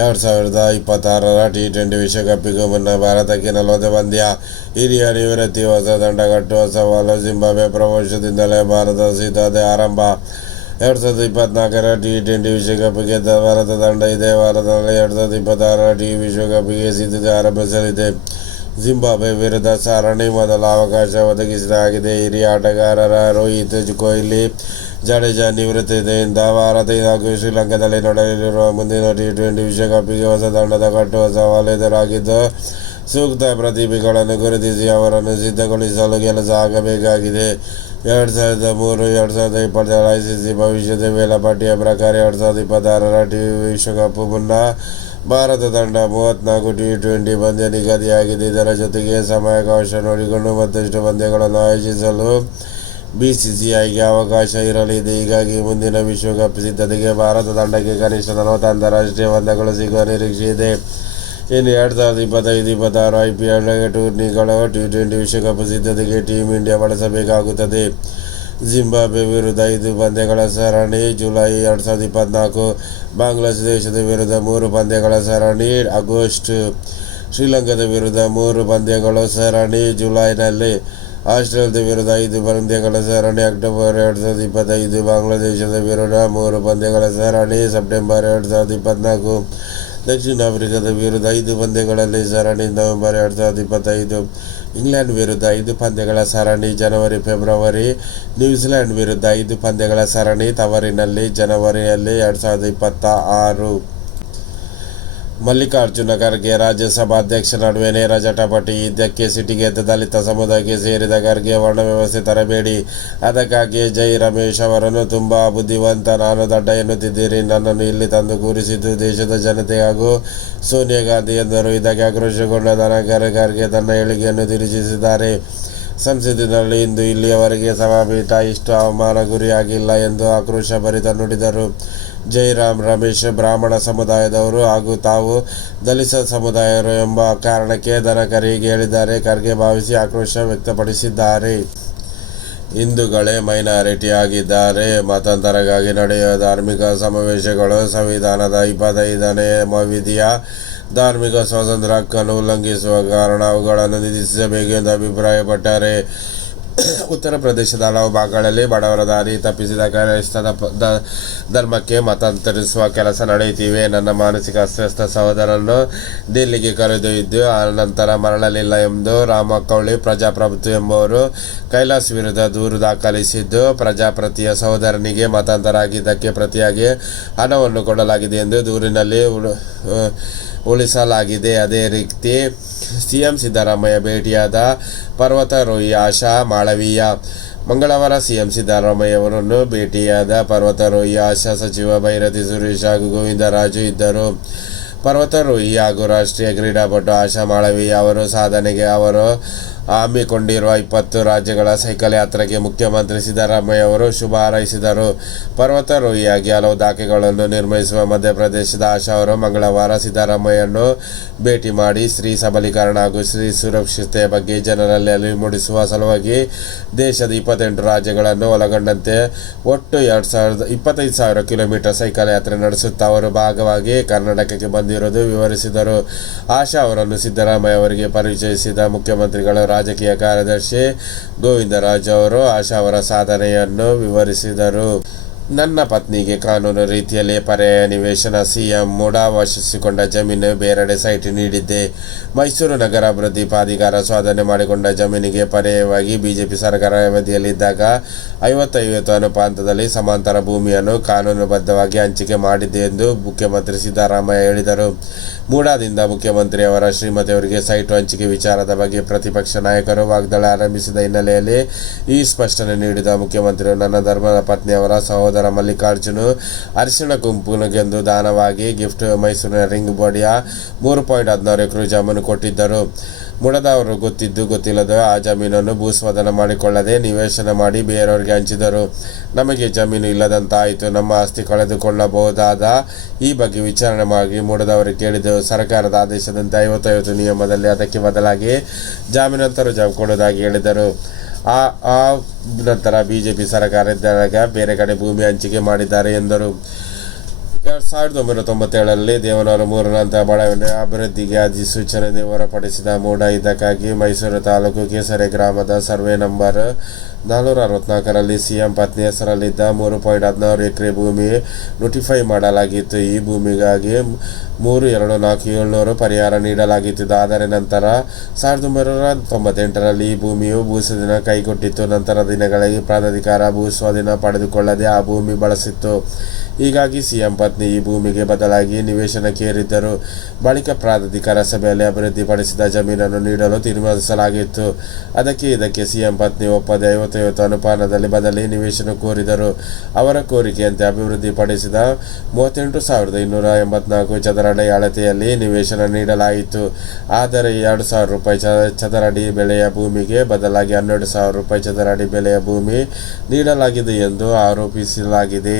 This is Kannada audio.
ಎರಡು ಸಾವಿರದ ಇಪ್ಪತ್ತಾರರ ಟಿ ಟ್ವೆಂಟಿ ವಿಶ್ವಕಪ್ಪಿಗೂ ಮುನ್ನ ಭಾರತಕ್ಕೆ ನಲವತ್ತು ಪಂದ್ಯ. ಹಿರಿಯ ನಿವೃತ್ತಿ ಹೊಸ ತಂಡ ಕಟ್ಟುವ ಸವಾಲು ಜಿಂಬಾಬ್ವೆ ಪ್ರವೇಶದಿಂದಲೇ ಭಾರತ ಸೀತಾದೆ ಆರಂಭ. ಎರಡು ಸಾವಿರದ ಇಪ್ಪತ್ನಾಲ್ಕರ ಟಿ ಟ್ವೆಂಟಿ ವಿಶ್ವಕಪ್ ಗೆದ್ದ ಭಾರತ ತಂಡ ಇದೇ ಭಾರತದಲ್ಲಿ ಎರಡು ಸಾವಿರದ ಇಪ್ಪತ್ತಾರರ ಟಿ ವಿಶ್ವಕಪ್ಗೆ ಸಿದ್ಧತೆ ಆರಂಭಿಸಲಿದೆ. ಜಿಂಬಾಬ್ವೆ ವಿರುದ್ಧ ಸರಣಿ ಮೊದಲ ಅವಕಾಶ ಒದಗಿಸಲಾಗಿದೆ ಹಿರಿಯ ಆಟಗಾರರ ರೋಹಿತ್ ಕೊಹ್ಲಿ ಜಡೇಜಾ ನಿವೃತ್ತಿಯಿಂದ ಭಾರತ ಹಾಗೂ ಶ್ರೀಲಂಕಾದಲ್ಲಿ ನಡೆಯಲಿರುವ ಮುಂದಿನ ಟಿ ಟ್ವೆಂಟಿ ವಿಶ್ವಕಪ್ಗೆ ಹೊಸ ತಂಡದ ಕಟ್ಟುವ ಸವಾಲು ಎದುರಾಗಿದ್ದು, ಸೂಕ್ತ ಪ್ರತಿಭೆಗಳನ್ನು ಗುರುತಿಸಿ ಅವರನ್ನು ಸಿದ್ಧಗೊಳಿಸಲು ಕೆಲಸ ಆಗಬೇಕಾಗಿದೆ. ಎರಡು ಸಾವಿರದ ಮೂರು, ಎರಡು ಸಾವಿರದ ಇಪ್ಪತ್ತೆರಡು ಐ ಸಿ ಸಿ ಭವಿಷ್ಯದ ವೇಳಾಪಟ್ಟಿಯ ಪ್ರಕಾರ ಎರಡು ಸಾವಿರದ ಇಪ್ಪತ್ತಾರರ ಟಿ ವಿಶ್ವಕಪ್ ಮುನ್ನ ಭಾರತ ತಂಡ ಮೂವತ್ನಾಲ್ಕು ಟಿ ಟ್ವೆಂಟಿ ಪಂದ್ಯ ನಿಗದಿಯಾಗಿದೆ. ಇದರ ಜೊತೆಗೆ ಸಮಯಾವಕಾಶ ನೋಡಿಕೊಂಡು ಮತ್ತಷ್ಟು ಪಂದ್ಯಗಳನ್ನು ಆಯೋಜಿಸಲು ಬಿಸಿಸಿಐಗೆ ಅವಕಾಶ ಇರಲಿದೆ. ಹೀಗಾಗಿ ಮುಂದಿನ ವಿಶ್ವಕಪ್ ಸಿದ್ಧತೆಗೆ ಭಾರತ ತಂಡಕ್ಕೆ ಕನಿಷ್ಠ ನಲವತ್ತು ಅಂತಾರಾಷ್ಟ್ರೀಯ ಪಂದ್ಯಗಳು ಸಿಗುವ ನಿರೀಕ್ಷೆ ಇದೆ. ಇನ್ನು ಎರಡು ಸಾವಿರದ ಇಪ್ಪತ್ತೈದು, ಇಪ್ಪತ್ತಾರು ಐ ಪಿ ಎಲ್ ಟೂರ್ನಿಗಳ ಟಿ ಟ್ವೆಂಟಿ ವಿಶ್ವಕಪ್ ಸಿದ್ಧತೆಗೆ ಟೀಮ್ ಇಂಡಿಯಾ ಬಳಸಬೇಕಾಗುತ್ತದೆ. ಜಿಂಬಾಬ್ವೆ ವಿರುದ್ಧ ಐದು ಪಂದ್ಯಗಳ ಸರಣಿ ಜುಲೈ ಎರಡು ಸಾವಿರದ ಇಪ್ಪತ್ನಾಲ್ಕು. ಬಾಂಗ್ಲಾದೇಶದ ವಿರುದ್ಧ ಮೂರು ಪಂದ್ಯಗಳ ಸರಣಿ ಆಗಸ್ಟ್. ಶ್ರೀಲಂಕಾದ ವಿರುದ್ಧ ಮೂರು ಪಂದ್ಯಗಳ ಸರಣಿ ಜುಲೈನಲ್ಲಿ. ಆಸ್ಟ್ರೇಲಿಯಾದ ವಿರುದ್ಧ ಐದು ಪಂದ್ಯಗಳ ಸರಣಿ ಅಕ್ಟೋಬರ್ ಎರಡು ಸಾವಿರದ ಇಪ್ಪತ್ತೈದು. ಬಾಂಗ್ಲಾದೇಶದ ವಿರುದ್ಧ ಮೂರು ಪಂದ್ಯಗಳ ಸರಣಿ ಸೆಪ್ಟೆಂಬರ್ ಎರಡು ಸಾವಿರದ ಇಪ್ಪತ್ನಾಲ್ಕು. ದಕ್ಷಿಣ ಆಫ್ರಿಕಾದ ವಿರುದ್ಧ ಐದು ಪಂದ್ಯಗಳಲ್ಲಿ ಸರಣಿ ನವೆಂಬರ್ ಎರಡು ಸಾವಿರದ ಇಪ್ಪತ್ತೈದು. ಇಂಗ್ಲೆಂಡ್ ವಿರುದ್ಧ ಐದು ಪಂದ್ಯಗಳ ಸರಣಿ ಜನವರಿ, ಫೆಬ್ರವರಿ. ನ್ಯೂಜಿಲೆಂಡ್ ವಿರುದ್ಧ ಐದು ಪಂದ್ಯಗಳ ಸರಣಿ ತವರಿನಲ್ಲಿ ಜನವರಿಯಲ್ಲಿ ಎರಡು ಸಾವಿರದ ಇಪ್ಪತ್ತ ಆರು ಮಲ್ಲಿಕಾರ್ಜುನ ಖರ್ಗೆ ರಾಜ್ಯಸಭಾಧ್ಯಕ್ಷ ನಡುವೆ ನೇರ ಜಟಾಪಟಿ, ಇದಕ್ಕೆ ಸಿಟಿಗೆದ್ದ ದಲಿತ ಸಮುದಾಯಕ್ಕೆ ಸೇರಿದ ಖರ್ಗೆ ವರ್ಣ ವ್ಯವಸ್ಥೆ ತರಬೇಡಿ. ಅದಕ್ಕಾಗಿ ಜೈ ರಮೇಶ್ ಅವರನ್ನು ತುಂಬ ಬುದ್ಧಿವಂತ, ನಾನು ದಡ್ಡ ಎನ್ನುತ್ತಿದ್ದೀರಿ. ನನ್ನನ್ನು ಇಲ್ಲಿ ತಂದು ಕೂರಿಸಿದ್ದು ದೇಶದ ಜನತೆ ಹಾಗೂ ಸೋನಿಯಾ ಗಾಂಧಿ ಎಂದರು. ಇದಕ್ಕೆ ಆಕ್ರೋಶಗೊಂಡ ದನಕರ ಖರ್ಗೆ ತನ್ನ ಹೇಳಿಕೆಯನ್ನು ತಿರುಚಿಸಿದ್ದಾರೆ. ಸಂಸತ್ತಿನಲ್ಲಿ ಇಂದು ಇಲ್ಲಿಯವರೆಗೆ ಸಭಾಪೀಠ ಇಷ್ಟು ಅವಮಾನ ಗುರಿಯಾಗಿಲ್ಲ ಎಂದು ಆಕ್ರೋಶ ಭರಿತ ನುಡಿದರು. ಜೈರಾಮ್, ರಮೇಶ್, ಬ್ರಾಹ್ಮಣ ಸಮುದಾಯದವರು ಹಾಗೂ ತಾವು ದಲಿತ ಸಮುದಾಯರು ಎಂಬ ಕಾರಣಕ್ಕೆ ದನಕರಿಗೆ ಹೇಳಿದ್ದಾರೆ. ಖರ್ಗೆ ಭಾವಿಸಿ ಆಕ್ರೋಶ ವ್ಯಕ್ತಪಡಿಸಿದ್ದಾರೆ. ಹಿಂದೂಗಳೇ ಮೈನಾರಿಟಿ ಆಗಿದ್ದಾರೆ ಮತಾಂತರಗಾಗಿ ನಡೆಯುವ ಧಾರ್ಮಿಕ ಸಮಾವೇಶಗಳು ಸಂವಿಧಾನದ ಇಪ್ಪತ್ತೈದನೇ ವಿಧಿಯ ಧಾರ್ಮಿಕ ಸ್ವಾತಂತ್ರ್ಯ ಹಕ್ಕನ್ನು ಉಲ್ಲಂಘಿಸುವ ಕಾರಣ ಅವುಗಳನ್ನು ನಿಧಿಸಬೇಕು ಎಂದು ಅಭಿಪ್ರಾಯಪಟ್ಟರೆ. ಉತ್ತರ ಪ್ರದೇಶದ ಹಲವು ಭಾಗಗಳಲ್ಲಿ ಬಡವರ ದಾರಿ ತಪ್ಪಿಸಿದ ಕ್ರೈಸ್ತ ಧರ್ಮಕ್ಕೆ ಮತಾಂತರಿಸುವ ಕೆಲಸ ನಡೆಯುತ್ತಿವೆ. ನನ್ನ ಮಾನಸಿಕ ಅಸ್ವಸ್ಥ ಸಹೋದರನ್ನು ದಿಲ್ಲಿಗೆ ಕರೆದೊಯ್ದು ನಂತರ ಮರಳಲಿಲ್ಲ ಎಂದು ರಾಮಕೌಳಿ ಪ್ರಜಾಪ್ರಭುತ್ವ ಎಂಬುವರು ಕೈಲಾಸ್ ವಿರುದ್ಧ ದೂರು ದಾಖಲಿಸಿದ್ದು, ಪ್ರಜಾಪ್ರತಿಯ ಸಹೋದರನಿಗೆ ಮತಾಂತರ ಆಗಿದ್ದಕ್ಕೆ ಪ್ರತಿಯಾಗಿ ಹಣವನ್ನು ಕೊಡಲಾಗಿದೆ ಎಂದು ದೂರಿನಲ್ಲಿ ಉಳಿಸಲಾಗಿದೆ ಅದೇ ರೀತಿ ಸಿಎಂ ಸಿದ್ದರಾಮಯ್ಯ ಭೇಟಿಯಾದ ಪರ್ವತಾರೋಹಿ ಆಶಾ ಮಾಳವೀಯ. ಮಂಗಳವಾರ ಸಿಎಂ ಸಿದ್ದರಾಮಯ್ಯ ಅವರನ್ನು ಭೇಟಿಯಾದ ಪರ್ವತಾರೋಹಿ ಆಶಾ ಸಚಿವ ಭೈರತಿ ಸುರೇಶ್ ಹಾಗೂ ಗೋವಿಂದರಾಜು ಇದ್ದರು. ಪರ್ವತಾರೋಹಿ ಹಾಗೂ ರಾಷ್ಟ್ರೀಯ ಕ್ರೀಡಾಪಟು ಆಶಾ ಮಾಳವೀಯ ಅವರು ಸಾಧನೆಗೆ ಅವರು ಹಮ್ಮಿಕೊಂಡಿರುವ ಇಪ್ಪತ್ತು ರಾಜ್ಯಗಳ ಸೈಕಲ್ ಯಾತ್ರೆಗೆ ಮುಖ್ಯಮಂತ್ರಿ ಸಿದ್ದರಾಮಯ್ಯ ಅವರು ಶುಭ ಹಾರೈಸಿದರು. ಪರ್ವತಾರೋಹಿಯಾಗಿ ಹಲವು ದಾಖಲೆಗಳನ್ನು ನಿರ್ಮಿಸುವ ಮಧ್ಯಪ್ರದೇಶದ ಆಶಾ ಅವರು ಮಂಗಳವಾರ ಸಿದ್ದರಾಮಯ್ಯನ್ನು ಭೇಟಿ ಮಾಡಿ ಸ್ತ್ರೀ ಸಬಲೀಕರಣ ಹಾಗೂ ಸ್ತ್ರೀ ಸುರಕ್ಷತೆ ಬಗ್ಗೆ ಜನರಲ್ಲಿ ಅರಿವು ಮೂಡಿಸುವ ಸಲುವಾಗಿ ದೇಶದ ಇಪ್ಪತ್ತೆಂಟು ರಾಜ್ಯಗಳನ್ನು ಒಳಗೊಂಡಂತೆ ಒಟ್ಟು ಎರಡು ಸಾವಿರದ ಇಪ್ಪತ್ತೈದು ಸಾವಿರ ಕಿಲೋಮೀಟರ್ ಸೈಕಲ್ ಯಾತ್ರೆ ನಡೆಸುತ್ತಾ ಅವರು ಭಾಗವಾಗಿ ಕರ್ನಾಟಕಕ್ಕೆ ಬಂದಿರುವುದು ವಿವರಿಸಿದರು. ಆಶಾ ಅವರನ್ನು ಸಿದ್ದರಾಮಯ್ಯ ಅವರಿಗೆ ಪರಿಚಯಿಸಿದ ಮುಖ್ಯಮಂತ್ರಿಗಳ ರಾಜಕೀಯ ಕಾರ್ಯದರ್ಶಿ ಗೋವಿಂದರಾಜ್ ಅವರು ಆಶಾ ಅವರ ಸಾಧನೆಯನ್ನು ವಿವರಿಸಿದರು. ನನ್ನ ಪತ್ನಿಗೆ ಕಾನೂನು ರೀತಿಯಲ್ಲಿ ಪರ್ಯಾಯ ನಿವೇಶನ ಸಿಎಂ ಮೂಡಾ ವಶಿಸಿಕೊಂಡ ಜಮೀನು ಬೇರೆಡೆ ಸೈಟ್ ನೀಡಿದ್ದೆ. ಮೈಸೂರು ನಗರ ಅಭಿವೃದ್ಧಿ ಪ್ರಾಧಿಕಾರ ಸ್ವಾಧೀನ ಮಾಡಿಕೊಂಡ ಜಮೀನಿಗೆ ಪರ್ಯಾಯವಾಗಿ ಬಿಜೆಪಿ ಸರ್ಕಾರ ಅವಧಿಯಲ್ಲಿದ್ದಾಗ ಐವತ್ತೈವತ್ತು ಅನುಪಾತದಲ್ಲಿ ಸಮಾಂತರ ಭೂಮಿಯನ್ನು ಕಾನೂನುಬದ್ಧವಾಗಿ ಹಂಚಿಕೆ ಮಾಡಿದ್ದೆ ಎಂದು ಮುಖ್ಯಮಂತ್ರಿ ಸಿದ್ದರಾಮಯ್ಯ ಹೇಳಿದರು. ಮೂಡಾದಿಂದ ಮುಖ್ಯಮಂತ್ರಿ ಅವರ ಶ್ರೀಮತಿಯವರಿಗೆ ಸೈಟು ಹಂಚಿಕೆ ವಿಚಾರದ ಬಗ್ಗೆ ಪ್ರತಿಪಕ್ಷ ನಾಯಕರು ವಾಗ್ದಾಳಿ ಆರಂಭಿಸಿದ ಹಿನ್ನೆಲೆಯಲ್ಲಿ ಈ ಸ್ಪಷ್ಟನೆ ನೀಡಿದ ಮುಖ್ಯಮಂತ್ರಿ ನನ್ನ ಧರ್ಮದ ಪತ್ನಿಯವರ ಸಹೋದರ ಮಲ್ಲಿಕಾರ್ಜುನು, ಅರಿಶಿಣ ಗುಂಪಿಗೆಂದು ದಾನವಾಗಿ ಗಿಫ್ಟ್ ಮೈಸೂರಿನ ರಿಂಗ್ ಬಾಡಿಯ ಮೂರು ಪಾಯಿಂಟ್ ಹದಿನಾರು ಎಕರೆ ಜಮೀನು ಕೊಟ್ಟಿದ್ದರು. ಮುಡದವರು ಗೊತ್ತಿದ್ದು ಗೊತ್ತಿಲ್ಲದ ಆ ಜಮೀನನ್ನು ಭೂಸ್ವಾಧನ ಮಾಡಿಕೊಳ್ಳದೆ ನಿವೇಶನ ಮಾಡಿ ಬೇರೆಯವರಿಗೆ ಹಂಚಿದರು ನಮಗೆ ಜಮೀನು ಇಲ್ಲದಂತಾಯಿತು. ನಮ್ಮ ಆಸ್ತಿ ಕಳೆದುಕೊಳ್ಳಬಹುದಾದ ಈ ಬಗ್ಗೆ ವಿಚಾರಣೆ ಮಾಡಿ ಮುಡದವರು ಕೇಳಿದರು ಸರ್ಕಾರದ ಆದೇಶದಂತೆ ಐವತ್ತೈವತ್ತು ನಿಯಮದಲ್ಲಿ ಅದಕ್ಕೆ ಬದಲಾಗಿ ಜಾಮೀನಂತರ ಜಾಬ್ ಕೊಡುವುದಾಗಿ ಹೇಳಿದರು ಆ ಆ ನಂತರ ಬಿಜೆಪಿ ಇದ್ದಾಗ ಬೇರೆ ಕಡೆ ಭೂಮಿ ಹಂಚಿಕೆ ಮಾಡಿದ್ದಾರೆ ಎಂದರು. ಎರಡು ಸಾವಿರದ ಒಂಬೈನೂರ ತೊಂಬತ್ತೇಳರಲ್ಲಿ ದೇವನೂರ ಮೂರರ ಹಂತ ಬಡಾವಣೆ ಅಭಿವೃದ್ಧಿಗೆ ಅಧಿಸೂಚನೆ ಹೊರಪಡಿಸಿದ ಮೂಡ ಇದಕ್ಕಾಗಿ ಮೈಸೂರು ತಾಲೂಕು ಕೇಸರೆ ಗ್ರಾಮದ ಸರ್ವೆ ನಂಬರ್ ನಾನ್ನೂರ ಅರವತ್ನಾಲ್ಕರಲ್ಲಿ ಸಿಎಂ ಪತ್ನಿ ಹೆಸರಲ್ಲಿದ್ದ ಮೂರು ಪಾಯಿಂಟ್ ಹದಿನಾರು ಎಕರೆ ಭೂಮಿ ನೋಟಿಫೈ ಮಾಡಲಾಗಿತ್ತು. ಈ ಭೂಮಿಗಾಗಿ ಮೂರು, ಎರಡು, ನಾಲ್ಕು, ಏಳ್ನೂರು ಪರಿಹಾರ ನೀಡಲಾಗಿತ್ತು ಆದರೆ ನಂತರ ಸಾವಿರದ ಒಂಬೈನೂರ ತೊಂಬತ್ತೆಂಟರಲ್ಲಿ ಈ ಭೂಮಿಯು ಭೂಸ್ವಾಧೀನ ಕೈಗೊಟ್ಟಿತ್ತು ನಂತರ ದಿನಗಳಲ್ಲಿ ಪ್ರಾಧಿಕಾರ ಭೂಸ್ವಾಧೀನ ಪಡೆದುಕೊಳ್ಳದೆ ಆ ಭೂಮಿ ಬಳಸಿತ್ತು. ಹೀಗಾಗಿ ಸಿಎಂ ಪತ್ನಿ ಈ ಭೂಮಿಗೆ ಬದಲಾಗಿ ನಿವೇಶನಕ್ಕೇರಿದ್ದರು. ಬಳಿಕ ಪ್ರಾಧಿಕಾರ ಸಭೆಯಲ್ಲಿ ಅಭಿವೃದ್ಧಿಪಡಿಸಿದ ಜಮೀನನ್ನು ನೀಡಲು ತೀರ್ಮಾನಿಸಲಾಗಿತ್ತು. ಅದಕ್ಕೆ ಇದಕ್ಕೆ ಸಿಎಂ ಪತ್ನಿ ಒಪ್ಪದೆ ಐವತ್ತೈವತ್ತು ಅನುಪಾನದಲ್ಲಿ ಬದಲಿ ನಿವೇಶನ ಕೋರಿದರು. ಅವರ ಕೋರಿಕೆಯಂತೆ ಅಭಿವೃದ್ಧಿಪಡಿಸಿದ ಮೂವತ್ತೆಂಟು ಸಾವಿರದ ಇನ್ನೂರ ಎಂಬತ್ನಾಲ್ಕು ಚದರಡಿ ಅಳತೆಯಲ್ಲಿ ನಿವೇಶನ ನೀಡಲಾಯಿತು. ಆದರೆ ಎರಡು ಸಾವಿರ ರೂಪಾಯಿ ಚದರಡಿ ಬೆಲೆಯ ಭೂಮಿಗೆ ಬದಲಾಗಿ ಹನ್ನೆರಡು ಸಾವಿರ ರೂಪಾಯಿ ಚದರಡಿ ಬೆಲೆಯ ಭೂಮಿ ನೀಡಲಾಗಿದೆ ಎಂದು ಆರೋಪಿಸಲಾಗಿದೆ.